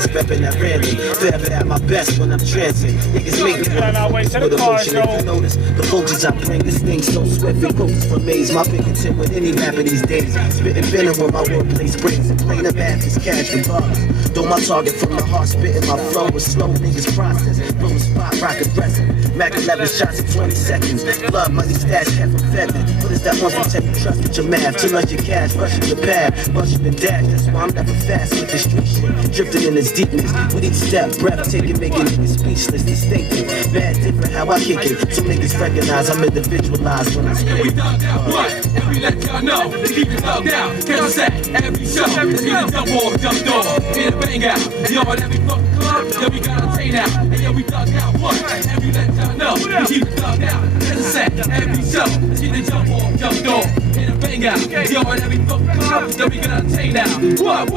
West, reppin' that rarely. Forever at my best when I'm trancing. Niggas make me wanna focus with emotion. If you notice, the voltage I bring, this thing so swift, it goes for maze. My big intent with any rapper these days. Spitting venom when my wordplay springs. And playing the math is cash and bugs. Though my target from the heart, spitting my flow is slow. Niggas process, blow the spot, rock aggressive. Mac 11 shots in 20 seconds. Blood, money, stash, half a feather. What is that one from Tech? Trust with your math. Too much your cash, rushing your path. Rushing the dash, that's why I'm never fast with the street shit. Drifting in this deepness. With each step, breathtaking, making niggas speechless, distinctive. Bad, different, how I kick it. So niggas recognize I'm individualized when I spit. We thugged out, what? And we let y'all know. Keep it thugged out. Catch us at every show. Let's get a jump off, jump door. Get a bang out. And yo, at every fucking club, then we got a chain out. And yo, we thugged out, what? And we let y'all know. Keep it thugged out. Catch us at every show. Let's get a jump off, jump door. Get a bang out. Yo, at every fucking club, then we got a chain out. What?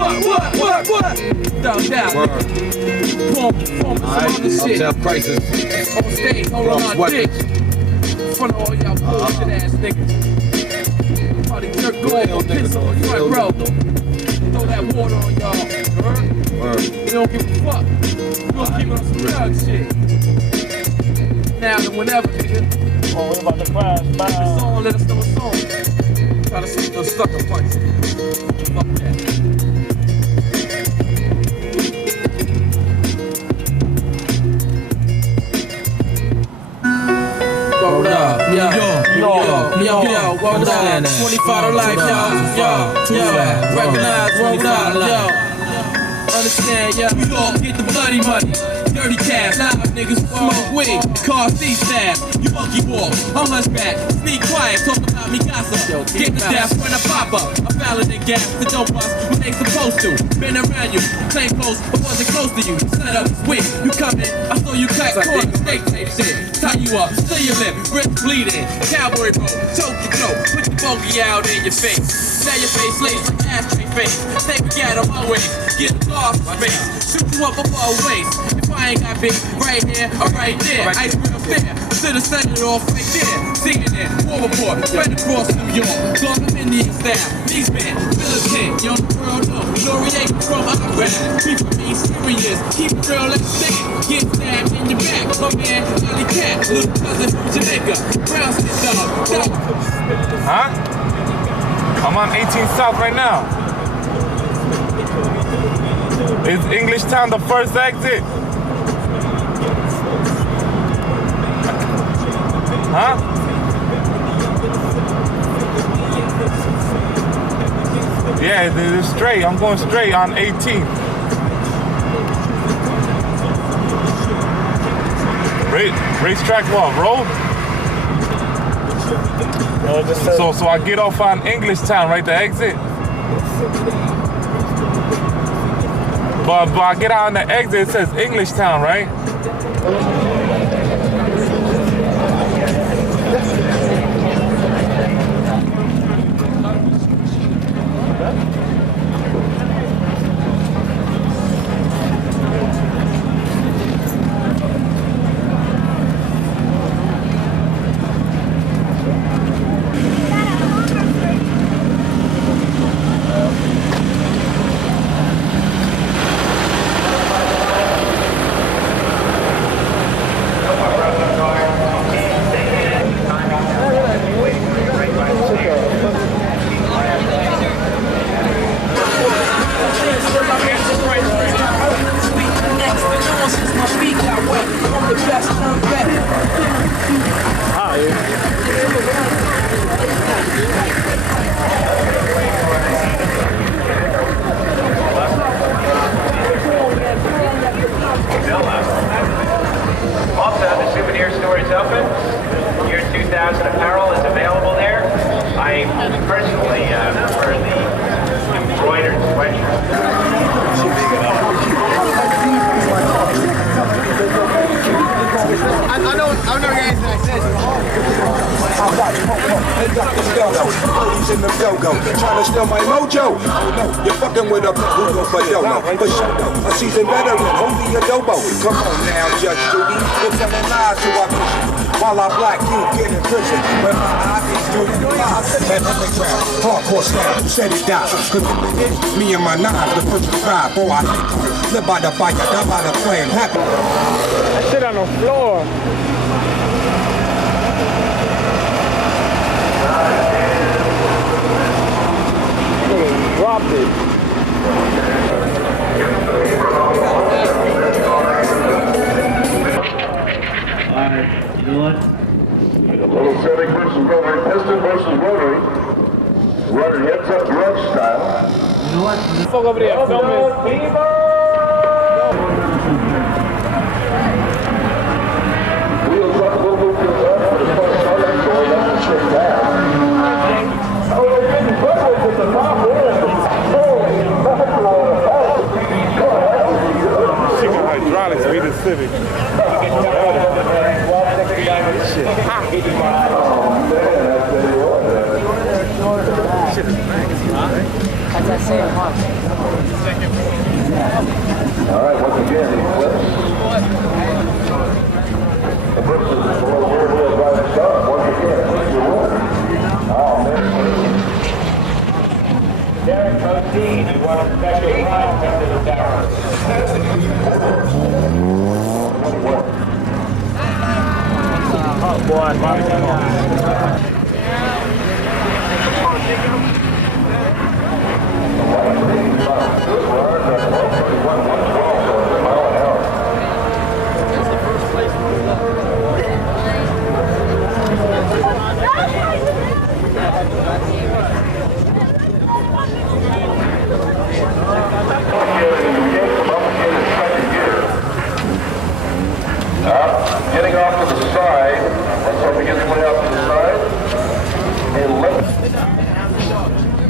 Thugged out. Performance on the shit. Uptown prices. On stage, hold on my dick. In front of all y'all bullshit ass niggas. Party jerk gold, piss on you, right, bro? Throw that water on y'all. We don't give a fuck. We gonna keep it on some drug shit. Now and whenever, nigga. Oh, we're about to crash. Bye. The song, let us know a song. Try to see the sucker punch. Fuck that. Word up, yo, word up, 25 to life, yo, recognize, word up, yo, understand, yo, we all get the bloody money. Dirty cash, live niggas smoke weed, car seat staff, you monkey walk, I'm hunchback, sneak quiet, talk about me gossip, get the death when I pop up, I'm valid in gas, the don't bust when they supposed to, been around you, same close, but wasn't close to you, set up sweet, you come in, I saw you cut corners, steak tape shit, tie you up, still your lip, wrist bleeding, cowboy roll, choke your throat, put the bogey out in your face, now your face lays like ashtray face, take me out of my waist, get off my face, shoot you up above waist, if I ain't got big, right here or right there, ice real fair, should've sent it off right there, seen it, war report, spread across New York, talk of Indian style, these men, militant, young world know, laureate from Iran, people be serious, keep it real like stick, get stabbed in your back, my man, Johnny Cat, little cousin from Jamaica, brown skin dog, Huh? I'm on 18th South right now. Is Englishtown the first exit? Huh? Yeah, it's straight. I'm going straight on 18th. Racetrack what? Road? No, so I get off on Englishtown, right? The exit. But I get out on the exit, it says Englishtown, right? go. Trying to steal my mojo. Oh no, you're fucking with a Google for Dolo. For sure, a seasoned veteran, only adobo. Come on now, Judge Judy. You're telling lies to our mission. While our black king get in prison. When my eyes is doing the lies. And underground, hardcore style, who said it died. Cause me and my knives, the first to cry. Boy, I live by the fire, die by the flame. Happy. That shit on the floor. Dropped it. Alright, you know what? Little Civic versus Rotary, piston versus Rotary. Running heads up drug style. You know what? Fuck over there, film it. Wheels up, we'll move to the left for the first start. Let's go, let's check down. Oh, they're getting backwards at the top end. Holy mackerel. Chicken hydraulics beat the Civic. That's that same one. All right, once again, these flips. The person is below the rear-wheel drive start. Once again, who's your winner? Oh, man. Derek Cosine, who won a special prize under the barrel. Oh boy, Bobby, come on. Getting off to the side. Let's hope he gets way off to the side. And left.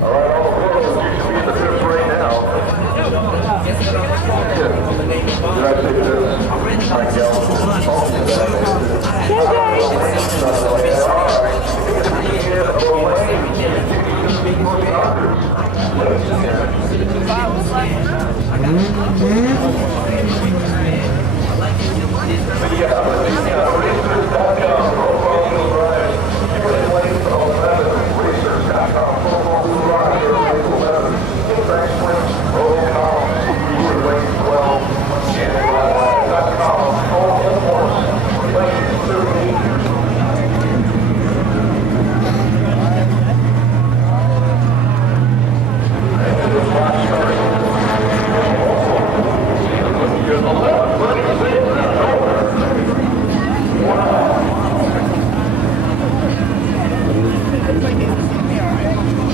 All right, all the photos you should be in the tips right now. Did I say this? I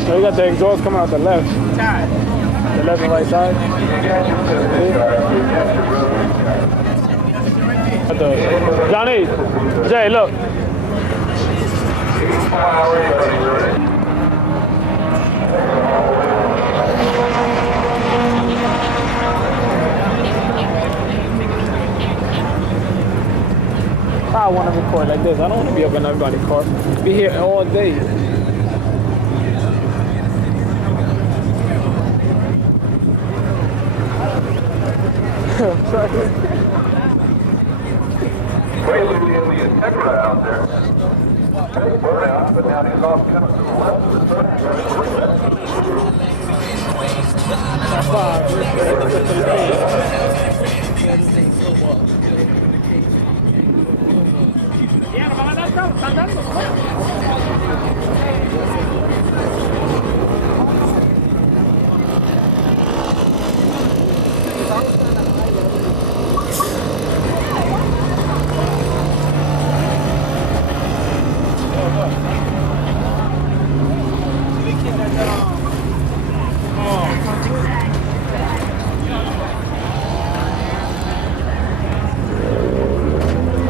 So you got the exhaust coming out the left. The left and right side. Johnny, Jay, look. I want to record like this. I don't want to be up in everybody's car. Be here all day. Sorry. Prelude in the Integra out there. Big burnout, but now he's off coming to the left of the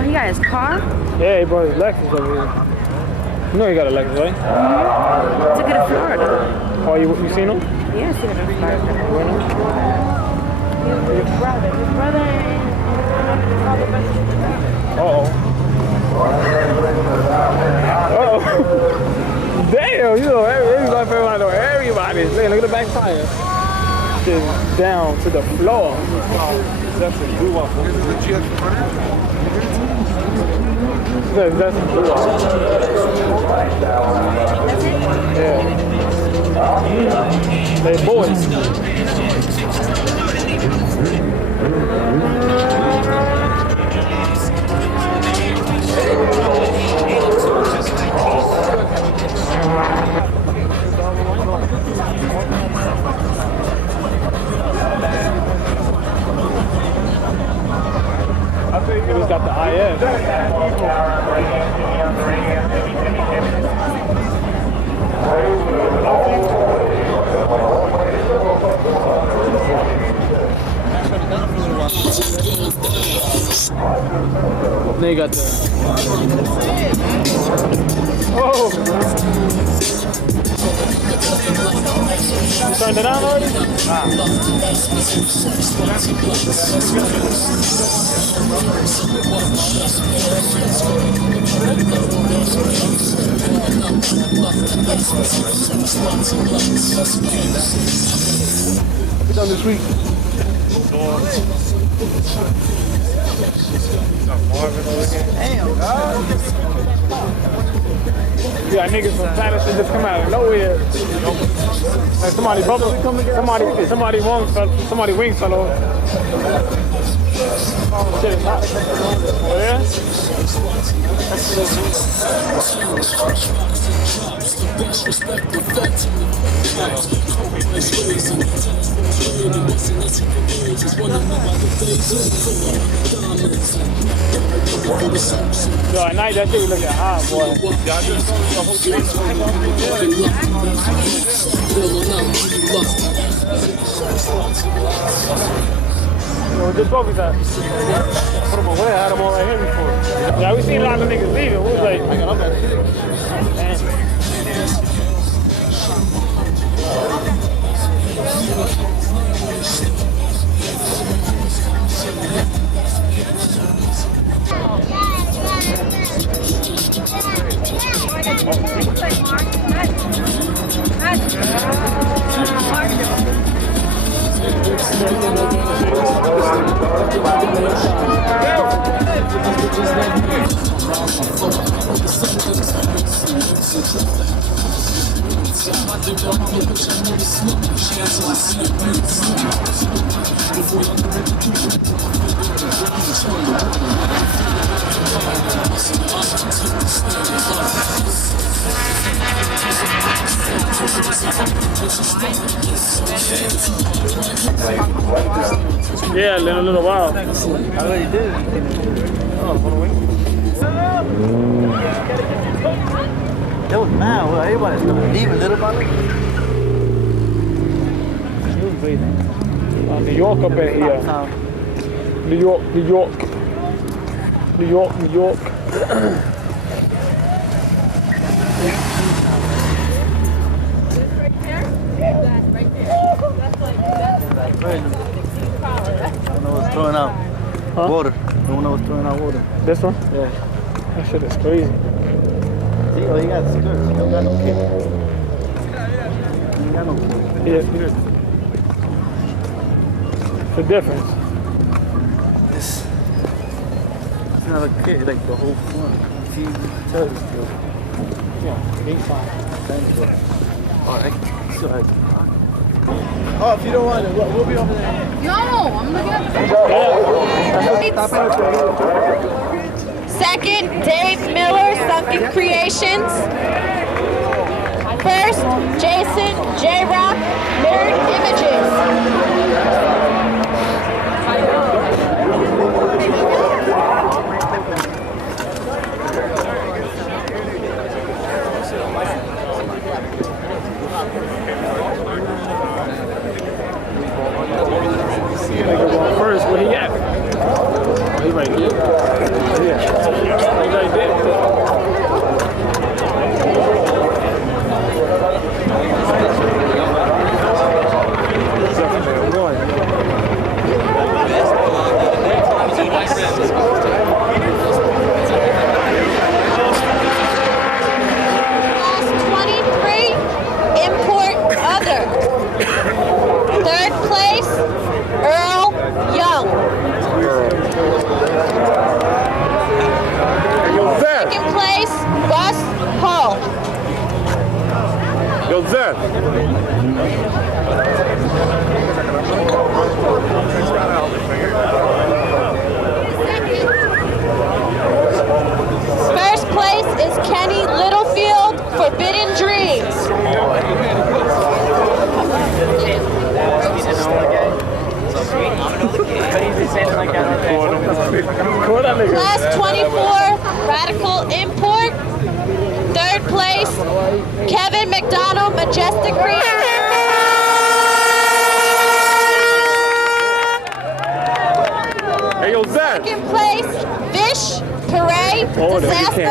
He got his car? Yeah, he brought his Lexus over here. You know he got a Lexus, right? Took it to Florida. Oh, you seen him? Yeah, I took it to Florida. His brother. Uh-oh. Damn, you know, everybody back tire is down to the floor. That's a doo-wop. That's a doo-wop. Yeah. They boys. I think it was got the IS. They got the. Oh! You turned it on already? It's on the street. Damn, God. You got niggas from Paterson just come out of nowhere. Like somebody bubbled, somebody wings fell over. Shit is hot. Oh yeah? Yo, at night that shit was looking hot, boy. Yo, just focus that. Put them away, I had them all right here before. Yeah, we seen a lot of niggas leaving. We was like, I got up that shit. Yeah, in a little while. I already did. Oh, That was mad. Well, everybody started leaving little by little. New York up in here. New York, New York. New York, New York. Throwing out water. The one that was throwing out water. This one? Yeah. That shit is crazy. See, oh, he got skirts. He don't got no kick. He ain't got no kick. Yeah, it's the difference. It's not a kick, like the whole front. See, you can tell it's good. Yeah, big fine. Thank you. Alright. So, oh, if you don't want it, we'll be over there. No, I'm looking at Second, Dave Miller, Sunken Creations. First, Jason J-Rock, Mirrored Images. First, where he at? Oh, he right here. Yeah. He right there. Class 24, Radical Import. Third place, Kevin McDonald, Majestic Creations. Hey, yo, Zach. Second place, Fish, Parade, Disaster.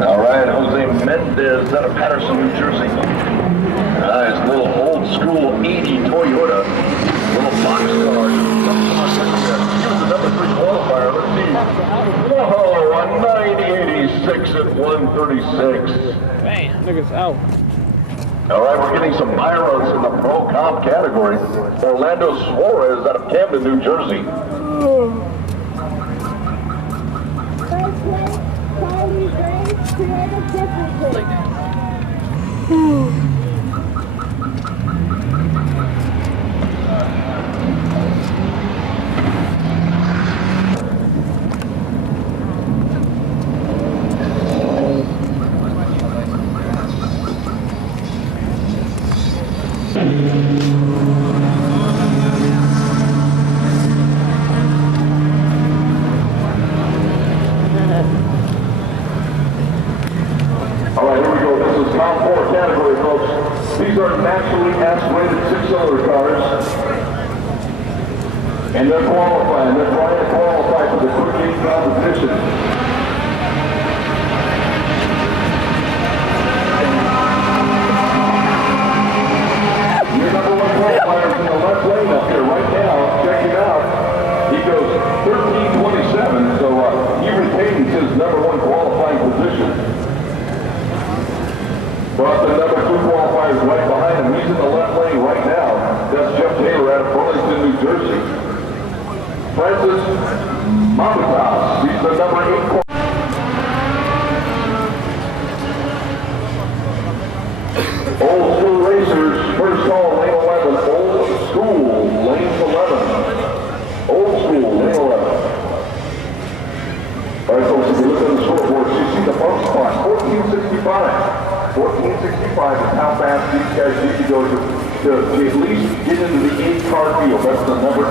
All right, Jose Mendez out of Paterson, New Jersey. Nice little old school 80 Toyota. Little box car. He was the number 3 qualifier. Let's see. Whoa, a 9086 at 136. Man, nigga's out. All right, we're getting some Myros in the Pro Comp category. Orlando Suarez out of Camden, New Jersey. All right, here we go. This is top 4 category, folks. These are naturally aspirated 6-cylinder cars. And they're qualifying. They're trying to qualify for the quick 8 competition. Your number 1 qualifier is in the left lane up here right now. Check him out. He goes 13:27, so he retains his number 1 qualifying position. But the number 2 qualifier is right behind him. He's in the left lane right now. That's Jeff Taylor out of Burlington, New Jersey. Francis Mamatas, he's the number 8 qualifier. Old School Racers, first call, lane 11. Old School, lane 11. Old School, lane 11. All right, folks, if you look at the scoreboard, you see the bump spot, 1465. 1465 is how fast these guys need to go to at least get into the 8-car field. That's the number 8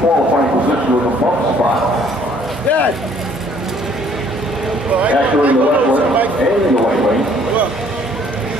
qualifying position with a bump spot. Dad! Actor in the left lane and in the right lane.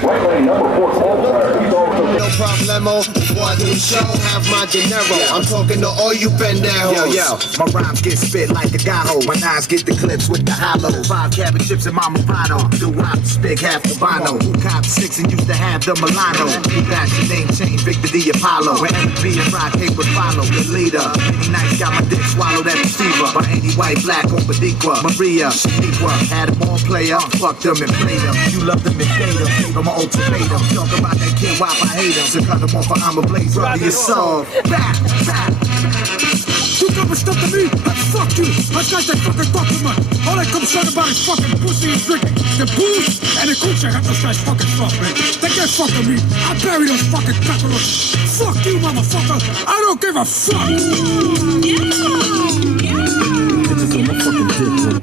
Right lane, number 4 qualifier. He's also No problemo, before I do the show, have my dinero. I'm talking to all you pendejos. Yo, my rhymes get spit like a gajo. My knives get the clips with the hollow. 5 cabbage chips in my Murano. The rock spig half the Bono. Who copped 6 and used to have the Milano. Who got your name changed, Victor the Apollo. Where MB and Rock papers follow the leader. Many nights got my dick swallowed at the fever. By any white, black, or Badiqua. Maria, Shaniqua, had them all player. Fucked them and played them. You loved them and paid them. I'm an ultimatum. Talk about that kid, why I hate him. So cut him off, I'm a blaze, brother, you're soft. Back. You come and stuff to me, fuck you. I got that fucking talking man. All I come talking about is fucking pussy and drinking. The booze and the coochie, I got those guys fucking soft, man. They can't fuck with me. I bury those fucking pepperonis. Fuck you, motherfucker. I don't give a fuck. Bitches on my fucking dick, bro.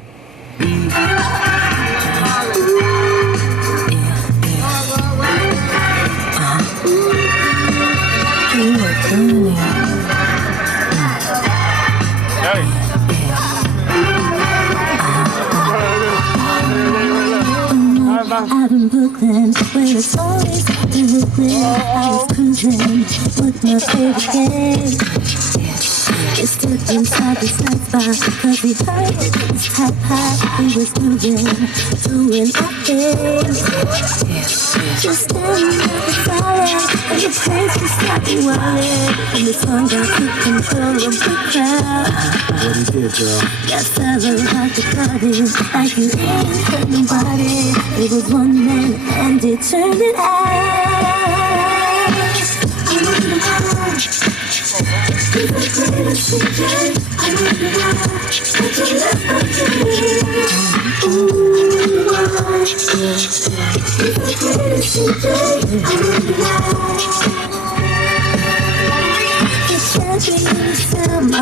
Out in Brooklyn, where it's always Brooklyn. I was cruising with my favorite gang. We stood inside the snack bar, cause we heard it was hot. We was moving, doing our thing. Just standing at the fire, and the place was starting wild. And the song got took control of the crowd. What he did, girl? That fella rocked the party like you ain't hurt nobody. It was one man and he turned it out. My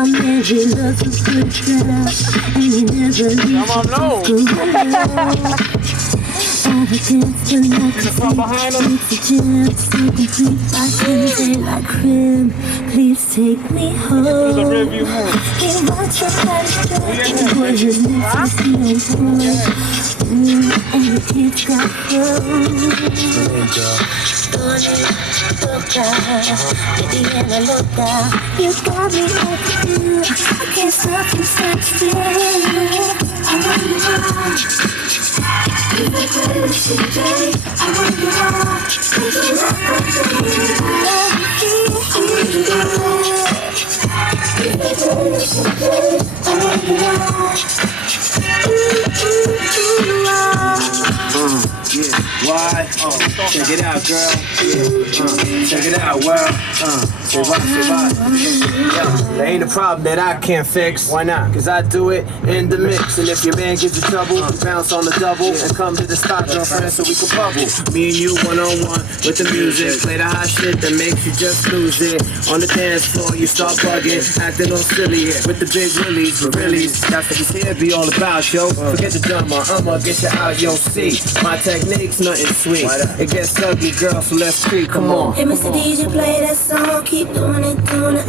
man, he loves a good girl, and he never leaves you for I dance the night makes a jam so complete. I can say like him, please take me home. He wants a body stretch, boy, his lips are so boy. And the kids got Indiana loca, you got me over you. I can't stop you, stop still. I want you all. If I could listen, babe, I want you all. Cause you love me, I want you all. If I could listen, babe, I want you all. Yeah, why? Check it out, girl. Check it out, world. Say what? There ain't a problem that I can't fix. Why not? Cause I do it in the mix. And if your man gives you trouble, bounce on the double and come to the spot, girlfriend, so we can bubble. Me and you one-on-one with the music. Play the hot shit that makes you just lose it. On the dance floor, you start bugging, acting all silly with the big willies, the reallys. That's what this here be all about, yo. Forget the drama, I'ma get you out, yo. See, my technique's nothing sweet. It gets ugly, girl, so let's creep. Come on. Hey, Mr. DJ, play that song, keep doing it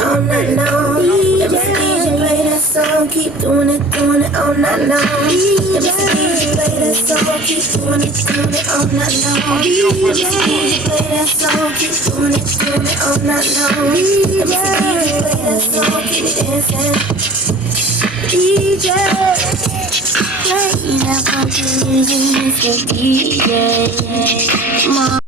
all night long. Hey, Mr. DJ, play that song, keep doing it all night long. Hey, Mr. DJ, play that song, keep doing it all night long. Hey, Mr. DJ, play that song, keep doing it all night long. Hey, Mr. DJ, play that song, keep it dancing. DJ, play that funky music, Mr. DJ.